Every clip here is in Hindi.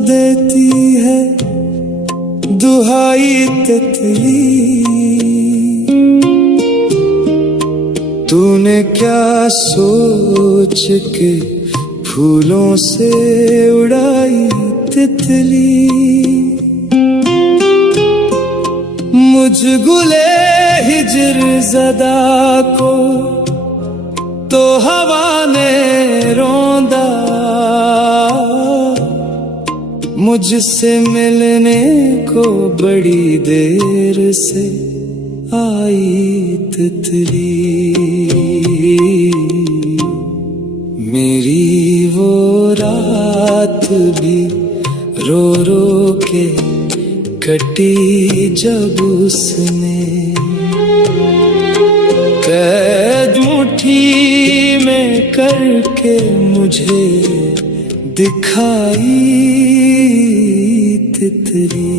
देती है दुहाई तितली, तूने क्या सोच के फूलों से उड़ाई तितली। मुझ गुले हिजर ज़दा को तो हवा ने रौंदा, मुझसे मिलने को बड़ी देर से आई तितली। मेरी वो रात भी रो रो के कटी जब उसने कैद मुट्ठी में करके मुझे दिखाई तितली।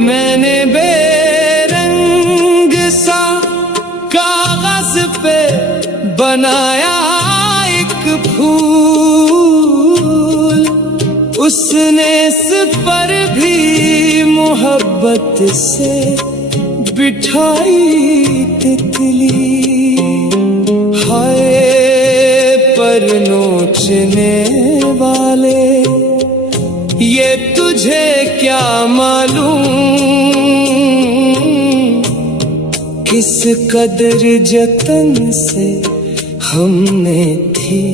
मैंने बेरंग सा कागज पे बनाया एक फूल, उसने इस पर भी मोहब्बत से बिठाई तितली। हाय पर नोचने वाले ये तुझे क्या मालूम, किस कदर जतन से हमने थी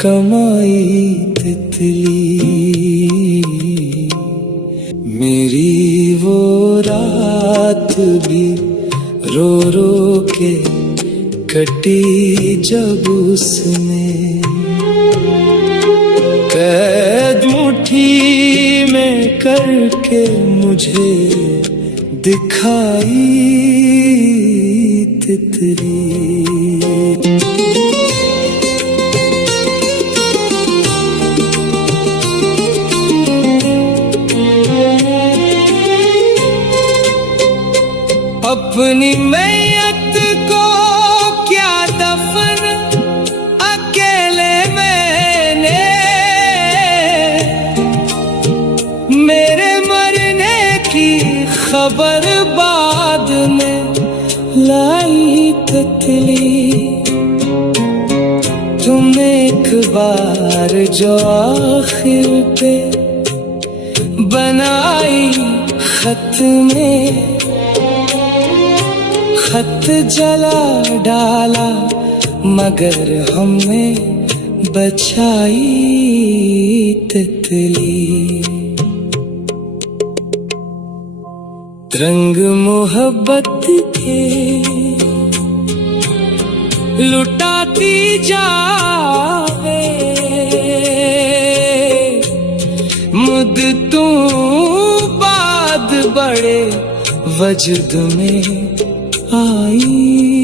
कमाई तितली। मेरी वो रात भी रो रो के कटी जब उसने कैद मुट्ठी में करके मुझे दिखाई तितली। अपनी मैयत को क्या दफन अकेले मैंने, मेरे मरने की खबर बाद में लाई तितली। तुम एक बार जो आखिर पे बनाई खत में खत जला डाला, मगर हमने बचाई तितली। रंग मोहब्बत के लुटाती जावे, मुद्दतों बाद बड़े वजद में आई